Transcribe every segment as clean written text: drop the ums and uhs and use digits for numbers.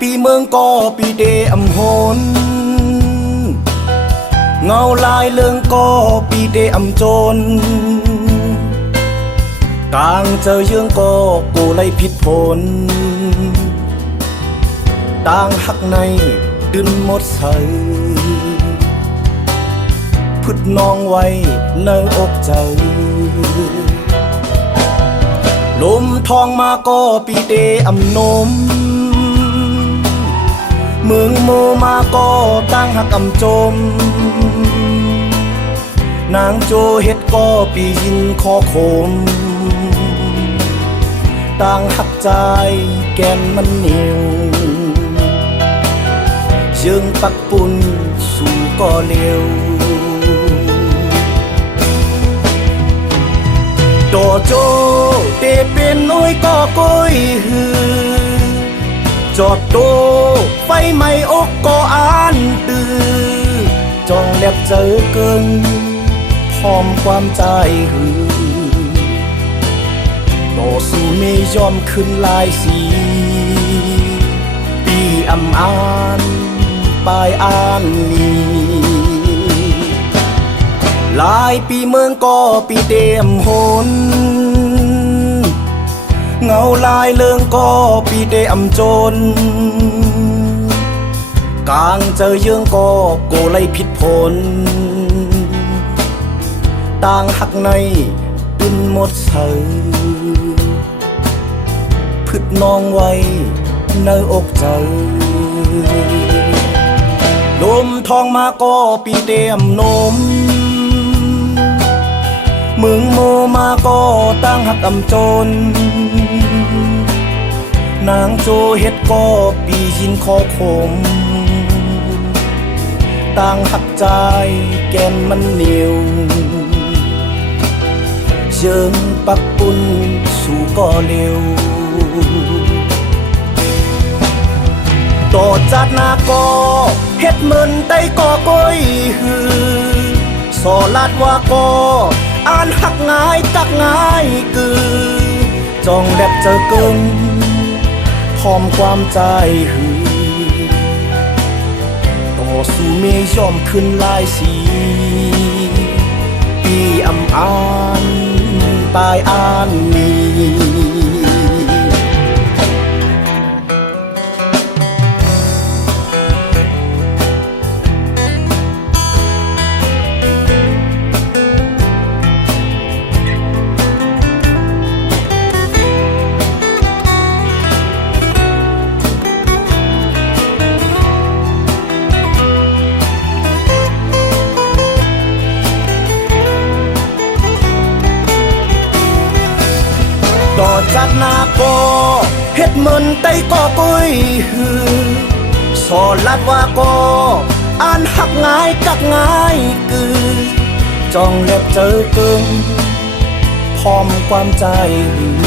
ปีเมืองก็ปีเดอำหนเงาลายเลืองก็ปีเดอำจนกลางเจอเยื่องก็กูไล่ผิดผลต่างหักในดึนหมดใสพุดน้องไว้ในอกใจลมทองมาก็ปีเดอำนมเมืองโมมาก็ตั้งหักอำจมนางโจเฮ็ดก็ปียินคอโคมต่างหักใจแกนมันเหนียวเชิงปักปุ่นสู่ก็เร็วโดโจเตเป็นน้อยก็ก้อยหือจอดโตไฟไหม้อกก็อ่านตื้อจ้องแลบเจอเกินพร้อมความใจหือต่อสู้ไม่ยอมขึ้นลายสีปีอำอานปลายอ่านนี้หลายปีเมืองก็ปีเดมหนเงาลายเลืองก็ปีเดอำจนกลางเจอเยื่องก็โกไล่ผิดผลต่างหักในดึนหมดเสือพึดน้องไว้ในอกใจลมทองมาก็ปีเดมนมเมืองโมมาก็ตั้งหักอำจนนางโจเฮ็ดก็ปียินคอคมต่างหักใจแกนมันเหนียวเชิงปักปุ่นสู่ก็เร็วต่อจัดนาก็เฮ็ดเหมือนได้ก็ก้อยหือสอลาดว่าก็อ่านหักง่ายจักง่ายกือจ้องแลบเจอเกินพร้อมความใจหือต่อสู้ไม่ยอมขึ้นลายสีปีอำอานปลายอ่านนี้ต่อจัดนาก็เฮ็ดเหมือนไต้ก็ก้อยหือสอลัดว่าก็อ่านหักง่ายจักง่ายกือจ้องแลบเจอเกินพร้อมความใจหือ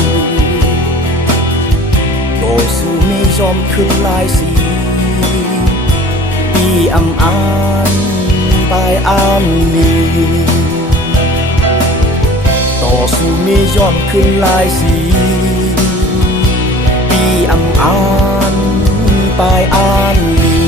โตสู้ไม่ยอมขึ้นลายสีปีอำอานปลายอ่านนี้ต่อสู้ไม่ยอมขึ้นลายสีปีอำอานปลายอ่านนี้